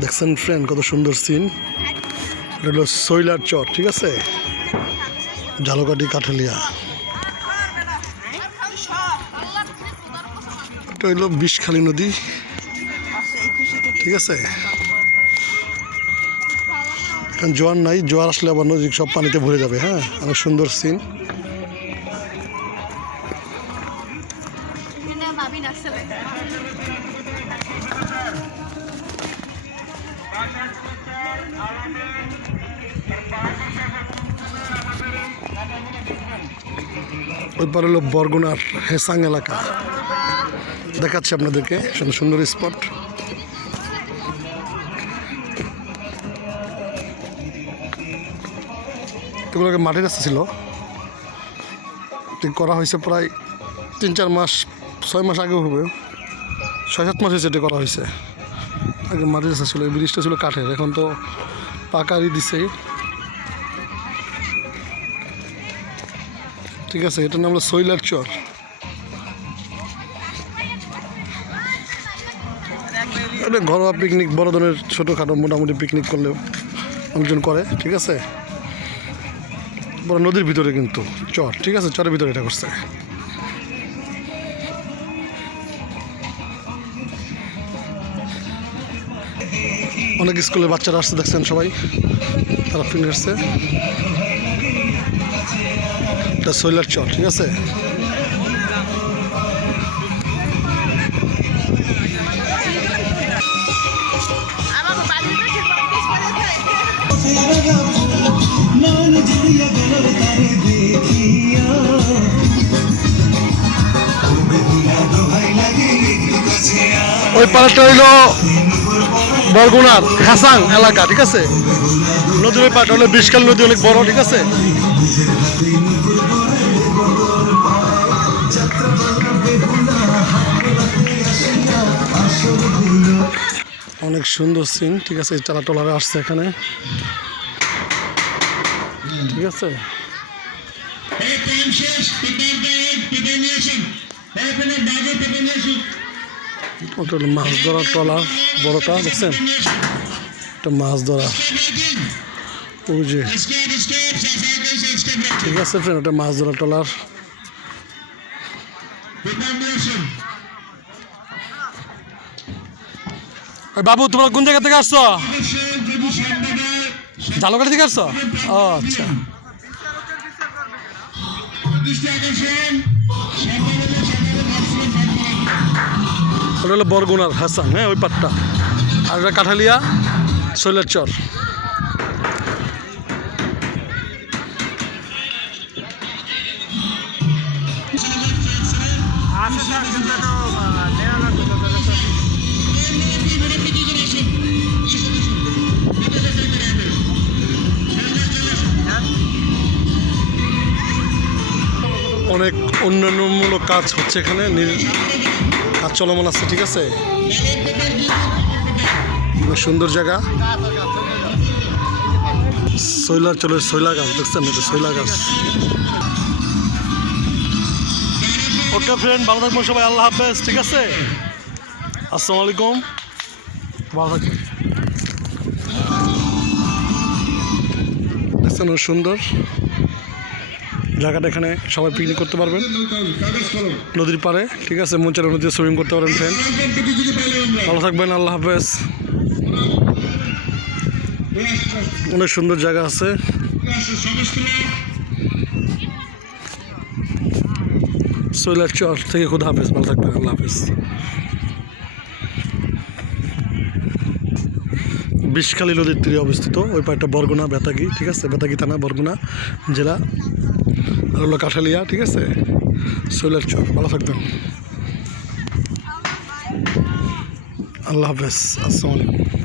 দেখছেন ফ্রেন্ড কত সুন্দর সিন। এটা হলো শৈলার চর, ঠিক আছে, ঝালকাঠি কাঠালিয়া। এটা হইলো বিষখালী নদী, ঠিক আছে। কারণ জোয়ার নাই, জোয়ার আসলে আবার নদী সব পানিতে ভরে যাবে। হ্যাঁ, অনেক সুন্দর সিন। ওই পার হলো বরগুনার হেসাং এলাকা, দেখাচ্ছি আপনাদেরকে সুন্দর সুন্দর স্পট। এগুলোকে মাটির রাস্তা ছিল, ঠিক করা হয়েছে প্রায় 3-4 মাস, 6 মাস আগেও হবে, 6-7 মাস হয়েছে এটা করা হয়েছে। আগে মাটির রাস্তা ছিল, এই ব্রিজটা ছিল কাঠের, এখন তো পাকারই দিছে, ঠিক আছে। এটার নাম হলো শৈলার চর। এটা ঘরোয়া পিকনিক, বড় ধরনের ছোটোখাটো মোটামুটি পিকনিক করলেও অনেকজন করে, ঠিক আছে। বড় নদীর ভিতরে কিন্তু চর, ঠিক আছে, চরের ভিতরে এটা করছে। অনেক স্কুলের বাচ্চারা আসছে, দেখছেন সবাই, তারা পিকনিক আসছে। এটা শৈলার চর, ঠিক আছে। ওই পাড়াটা হইল বরগুনার হেসাং এলাকা, ঠিক আছে। নদীর ওই পাড়টা হলো বিষখালী নদী, অনেক বড়, ঠিক আছে। অনেক সুন্দর সিন, ঠিক আছে। চালা টলারে আসছে এখানে, ঠিক আছে। ওটা হলো মাছ ধরা ট্রলার, বড়টা দেখছেন, এটা মাছ ধরা, ওই যে, ঠিক আছে ফ্রেন্ড, ওটা মাছ ধরা ট্রলার। বাবু, তোমরা কোন জায়গা থেকে আসছো? ঝালকাঠি থেকে আসছো? ও আচ্ছা। ওটা হলো বরগুনার হাসান, হ্যাঁ, ওই পাটটা। আর ওটা কাঠালিয়া শৈলার চর। অনেক উন্নয়নমূলক কাজ হচ্ছে এখানে, কাজ চলমান আছে, ঠিক আছে। সুন্দর জায়গা, শৈলার চলে, শৈলা গাছ দেখছেন, এটা শৈলা গাছ। ওকে ফ্রেন্ড, ভালো থাকবেন সবাই, আল্লাহ হাফেজ, ঠিক আছে। আসসালামু আলাইকুম, ভালো থাকবেন। দেখছেন সুন্দর জায়গাটা, এখানে সবাই পিকনিক করতে পারবেন নদীর পাড়ে, ঠিক আছে। মন চাইলে নদীতে সুইমিং করতে পারেন ফ্রেন্ড। ভালো থাকবেন, আল্লাহ হাফেজ। অনেক সুন্দর জায়গা আছে। শৈলার চর থেকে খুদা হাফেজ, ভালো থাকবেন, আল্লাহ হাফেজ। বিষখালী নদীর তীরে অবস্থিত, ওই পাড়টা বরগুনা বেতাগী, ঠিক আছে, বেতাগী থানা, বরগুনা জেলা। আর হলো কাঠালিয়া, ঠিক আছে, শৈলার চর। ভালো থাকবেন, আল্লাহ হাফেজ, আসসালামু আলাইকুম।